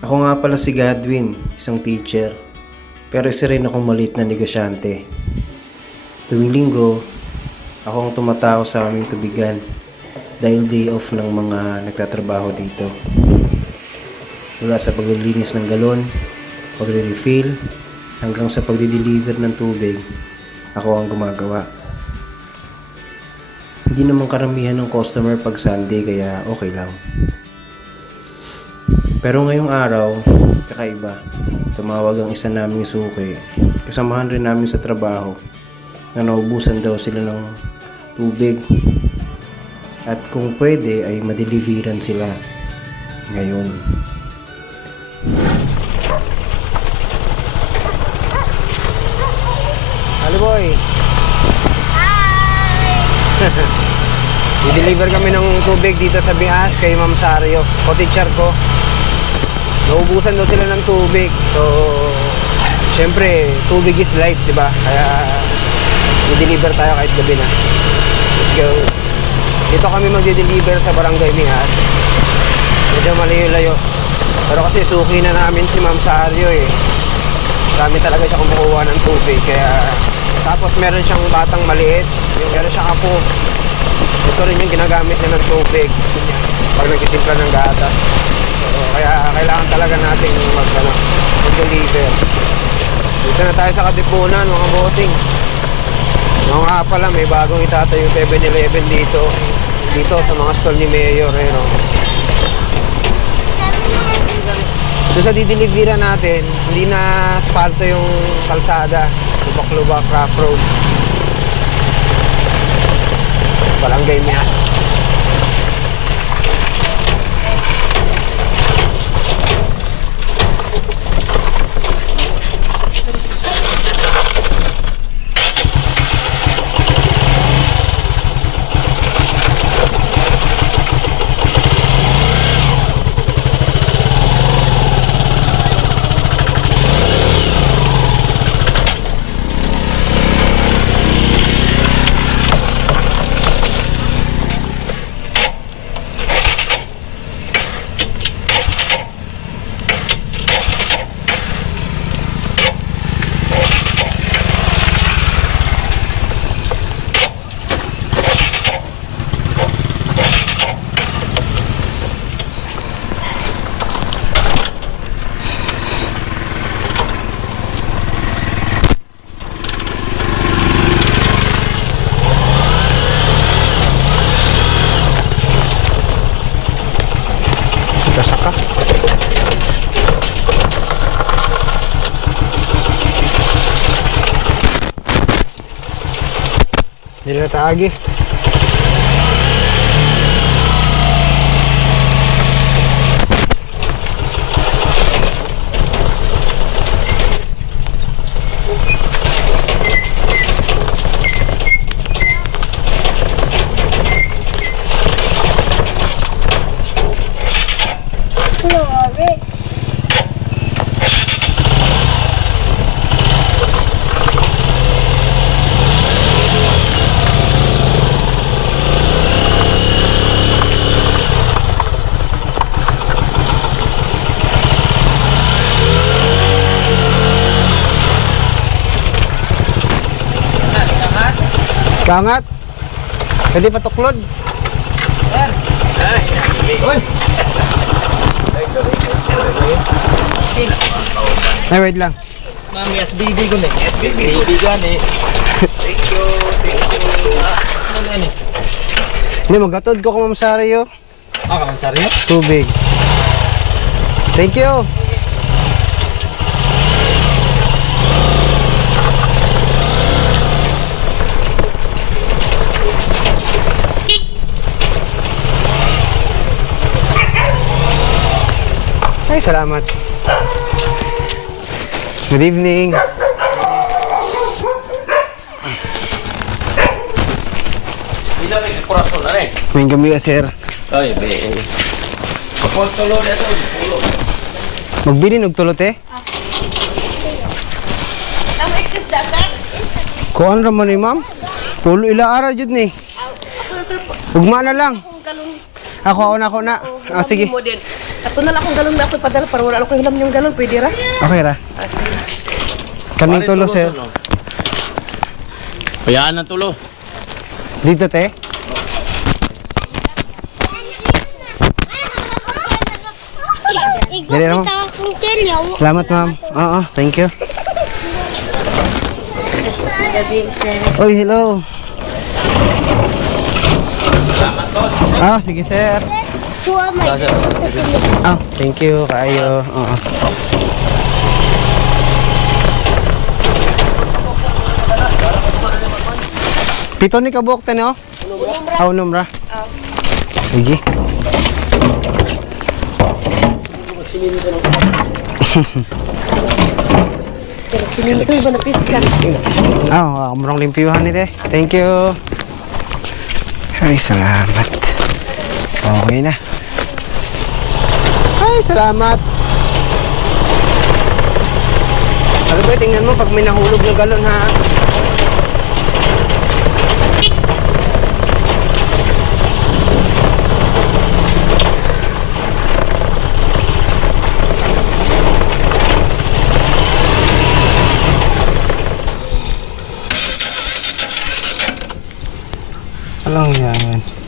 Ako nga pala si Godwin, isang teacher. Pero isa rin akong maliit na negosyante. Tuwing linggo, ako ang tumatao sa aming tubigan dahil day off ng mga nagtatrabaho dito. Mula sa paglilinis ng galon, pagre-refill, hanggang sa pagdi-deliver ng tubig, ako ang gumagawa. Hindi naman karamihan ng customer pag Sunday kaya okay lang. Pero ngayong araw, kakaiba. Tumawag ang isa naming suki. Kasamahan rin namin sa trabaho na naubusan daw sila ng tubig. At kung pwede ay madeliveran sila ngayon. Hello boy! I-deliver kami ng tubig dito sa Bias kay Ma'am Sario, co-teacher ko. Naubusan daw sila ng tubig. So, syempre, tubig is life, di ba? Kaya, i-deliver tayo kahit gabi na. Let's go. Dito kami magde-deliver sa Barangay Mias. Medyo malayo-layo. Pero kasi suki na namin si Ma'am Sario eh. Dami talaga siya kumukuha ng tubig. Kaya, tapos meron siyang batang maliit. Yung meron siyang apo. Ito rin yung ginagamit niya ng tubig. Pag nagtitimpla ng gatas. Kaya kailangan talaga nating mag, ano, mag-deliver. Dito na tayo sa Katipunan, mga bossing. Mga nga pala, may bagong itatayo yung 7-Eleven dito. Dito sa mga stall ni Mayor. Eh, no? So sa dideliveran natin, hindi na asfalto yung kalsada. Lubak-lubak, rough road. Barangay Mias. Saka-saka. Hindi na taagi. Kangat. Pwede patuklod. Ay, wait lang. Mami, SBB ko na. SBB gani. Thank you, thank you. Ano na ni? Hindi, magatod ko kung Masario. Ah, kaman saryo? Tubig. Thank you. Salamat. Good evening. May. May kami sir. Ay, be. Kapag tulo na ito, pulo. Magbili ng tulot eh. Ang excess dagat. Kuan ra man ni ma'am. Pulo ila ara jud ni. Ugma na lang. Ako ako na ako na. Ah, sige. mo din. Ato na lang akong galon na ako ipadala para wala ako hilam yung galon. Pwede ra? Okay ra. Kaning tulo, sir. Kayaan na tulo. Dito, te. Dali akong tilyaw. Salamat, ma'am. Oo, thank you. Oy, hello. Ah, sige, sir. Ah, thank you, kaayo. Oo. Pito ni kabuok tani oh. Aw numra. Sige. Iba na piskan. Ah, oh, murang limpyuhan ni te. Thank you. Ay, salamat. Okay na. Salamat. Ano ba, tingnan mo pag may nahulog na galon ha. Alang yan yan.